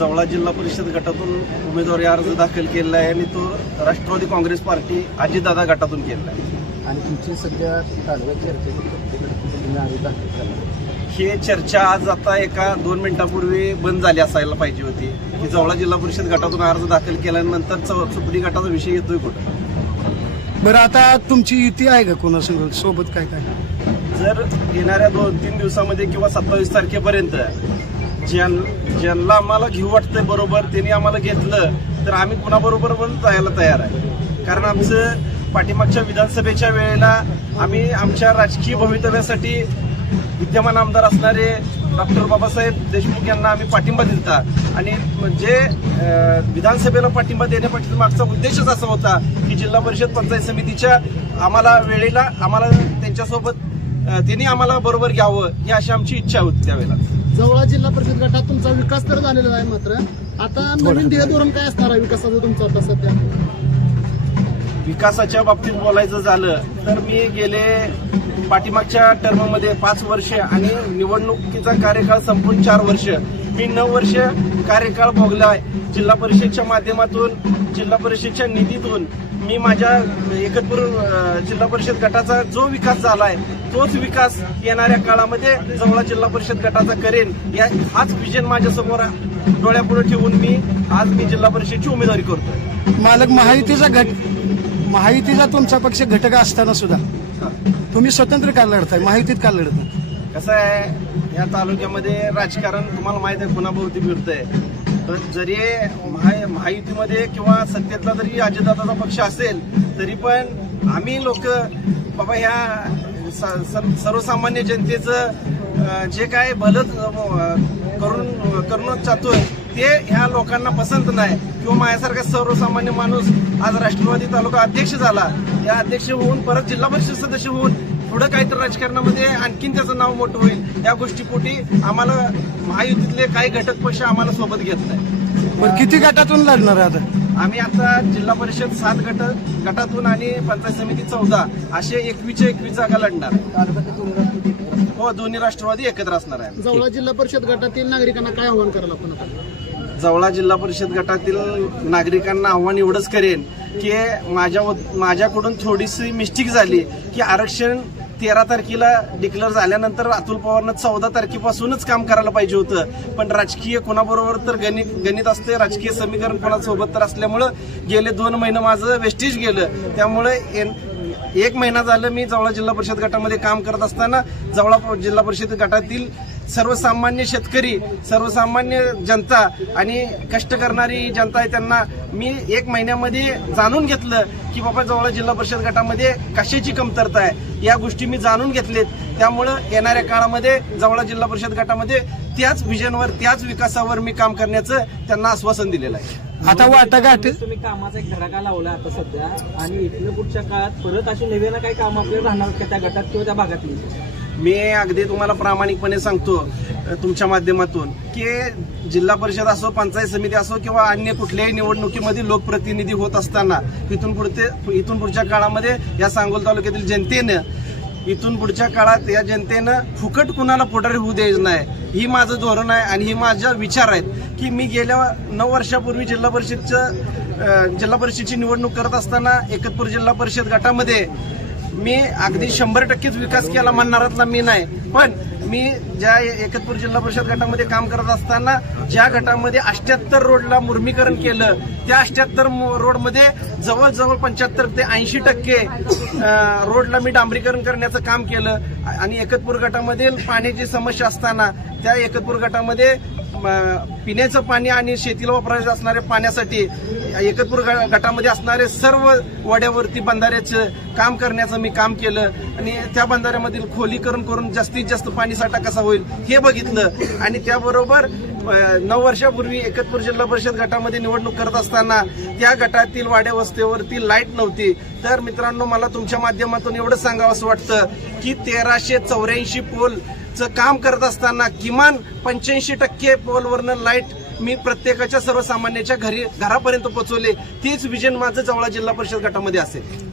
जवळा जिल्हा परिषद गटातून उमेदवारी अर्ज दाखल केलेला आहे आणि तो राष्ट्रवादी काँग्रेस पार्टी अजितदादा गटातून केलेला आहे. आणि तुमची सध्या तालुक्यात चर्चेची प्रत्येकाकडे तुम्ही अर्ज दाखल केला. हे चर्चा आज आता एका दोन मिनिटापूर्वी बंद झाली असायला पाहिजे होती. की जवळा जिल्हा परिषद गटातून अर्ज दाखल केल्यानंतर चौ- चुपडी गटाचा विषय येतोय कुठं? बरं आता तुमची युती आहे का कोणासंग? सोबत काय काय? जर येणाऱ्या दोन तीन दिवसामध्ये किंवा सत्तावीस तारखेपर्यंत ज्यां ज्यांना आम्हाला घेऊ वाटतंय बरोबर त्यांनी आम्हाला घेतलं तर आम्ही कुणाबरोबर पण जायला तयार आहे. कारण आमचं पाठीमागच्या विधानसभेच्या वेळेला आम्ही आमच्या राजकीय भवितव्यासाठी विद्यमान आमदार असणारे डॉक्टर बाबासाहेब देशमुख यांना आम्ही पाठिंबा दिलता. आणि जे विधानसभेला पाठिंबा देण्यापाठी मागचा उद्देशच असा होता की जिल्हा परिषद पंचायत समितीच्या आम्हाला वेळेला आम्हाला त्यांच्यासोबत त्यांनी आम्हाला बरोबर घ्यावं ही अशी आमची इच्छा होती त्यावेळेला. जवळा जिल्हा परिषद गटात तुमचा विकास तर झालेला आहे मात्र. आता नवीन ध्येय धोरण काय असणार आहे विकासाचं तुमचं आता सध्या? विकासाच्या बाबतीत बोलायचं झालं तर मी गेले पाठीमागच्या टर्ममध्ये पाच वर्ष आणि निवडणुकीचा कार्यकाळ संपून चार वर्ष. मी नऊ वर्ष कार्यकाळ भोगलाय जिल्हा परिषदच्या माध्यमातून जिल्हा परिषदच्या निधीतून मी माझ्या एकतपूर जिल्हा परिषद गटाचा जो विकास झालाय तोच विकास येणाऱ्या काळामध्ये जवळ जिल्हा परिषद गटाचा करेन. या हाच विजन माझ्यासमोर डोळ्यापुढे ठेवून मी आज मी जिल्हा परिषदची उमेदवारी करतोय. मालक महायुतीचा गट महायुतीचा तुमचा पक्ष घटक असताना सुद्धा तुम्ही स्वतंत्र का लढताय? महायुतीत का लढत? कसं आहे या तालुक्यामध्ये राजकारण तुम्हाला माहीत आहे कुणाभोवती फिरतंय. जरी महा- महायुतीमध्ये किंवा सत्तेतला जरी अजितदादाचा पक्ष असेल तरी पण आम्ही लोक बाबा ह्या स- सर्वसामान्य जनतेचं जे काय भलत करून करून करणं चाहतोय ते ह्या लोकांना पसंत नाही. किंवा माझ्यासारखा सर्वसामान्य माणूस आज राष्ट्रवादी तालुका अध्यक्ष झाला या अध्यक्ष होऊन परत जिल्हा परिषद सदस्य होऊन पुढं काहीतरी राजकारणामध्ये आणखीन त्याचं नाव मोठं होईल. या गोष्टीपोटी आम्हाला महायुतीतले काही घटक पक्ष आम्हाला सोबत घेत नाही बरं किती गटातून लढणार आहे आता? आम्ही आता जिल्हा परिषद सात गट गटातून आणि पंचायत समिती चौदा असे एकवीसच्या एकवीस जागा लढणार. तालुक्यात दोन्ही राष्ट्रवादी एकत्र असतात. हो दोन्ही राष्ट्रवादी एकत्र असणार आहे. जवळा जिल्हा परिषद गटातील नागरिकांना काय आव्हान करायला आपण जवळा जिल्हा परिषद गटातील नागरिकांना आव्हान एवढंच करेन की माझ्या माझ्याकडून थोडीशी मिस्टेक झाली की आरक्षण तेरा तारखेला डिक्लेअर झाल्यानंतर अतुल पवारनं चौदा तारखेपासूनच काम करायला पाहिजे होतं. पण राजकीय कोणाबरोबर तर गणित गणित असते राजकीय समीकरण कोणासोबत तर असल्यामुळं गेले दोन महिने माझं वेस्टेज गेलं. त्यामुळे एन- एक महिना झालं मी जवळा जिल्हा परिषद गटामध्ये काम करत असताना जवळा जिल्हा परिषद गटातील सर्वसामान्य शेतकरी सर्वसामान्य जनता आणि कष्ट करणारी जनता आहे त्यांना मी एक महिन्यामध्ये जाणून घेतलं की बाबा जवळ जिल्हा परिषद गटामध्ये कशाची कमतरता आहे? या गोष्टी मी जाणून घेतलेत. त्यामुळं येणाऱ्या काळामध्ये जवळ जिल्हा परिषद गटामध्ये त्याच विजनवर त्याच विकासावर मी काम करण्याचं त्यांना आश्वासन दिलेलं आहे. आता वाटाघाट तुम्ही कामाचा एक धडाका लावला आता सध्या? आणि इथनं पुढच्या काळात परत अशी नव्यानं काही काम आपल्याला राहणार का त्या गटात किंवा त्या भागातली? मी अगदी तुम्हाला प्रामाणिकपणे सांगतो तुमच्या माध्यमातून की जिल्हा परिषद असो पंचायत समिती असो किंवा अन्य कुठल्याही निवडणुकीमध्ये लोकप्रतिनिधी होत असताना इथून पुढचे इथून पुढच्या काळामध्ये या सांगोल तालुक्यातील जनतेनं इथून पुढच्या काळात या जनतेनं फुकट कुणाला पुढारी होऊ द्यायचं नाही. ही माझं धोरण आहे आणि ही माझा विचार आहेत की मी गेल्या नऊ वर्षापूर्वी जिल्हा परिषदचं जिल्हा परिषदची निवडणूक करत असताना एकतपूर जिल्हा परिषद गटामध्ये मी अगदी शंभर टक्केच विकास केला म्हणणारातला मी नाही. पण मी ज्या एकतपूर जिल्हा परिषद गटामध्ये काम करत असताना ज्या गटामध्ये अष्ट्याहत्तर रोडला मुर्मीकरण केलं त्या अष्ट्याहत्तर रोडमध्ये जवळजवळ पंच्याहत्तर ते ऐंशी टक्के रोडला मी डांबरीकरण करण्याचं काम केलं. आणि एकतपूर गटामध्ये पाण्याची समस्या असताना त्या एकतपूर गटामध्ये पिण्याचं पाणी आणि शेतीला वापरायचं असणाऱ्या पाण्यासाठी एकतपूर ग- गटामध्ये असणारे सर्व वड्यावरती बंधाऱ्याचं काम करण्याचं मी काम केलं. आणि त्या बंधाऱ्यामधील खोलीकरण करून जास्तीत जास्त पाणीसाठा कसा होईल हे बघितलं. आणि त्याबरोबर नऊ वर्षापूर्वी एकतपूर जिल्हा परिषद गटामध्ये निवडणूक करत असताना त्या गटातील वाड्या वस्तीवरती लाइट नव्हती. तर मित्रांनो मला तुमच्या माध्यमातून एवढं सांगावं असं वाटतं की तेराशे चौऱ्याऐंशी पोल काम करत असताना किमान पंच्याऐंशी टक्के पोलवरनं लाइट मी प्रत्येकाच्या सर्वसामान्याच्या घरी घरापर्यंत पोहोचवले तेच विजन माझं जवळा जिल्हा परिषद गटामध्ये असेल.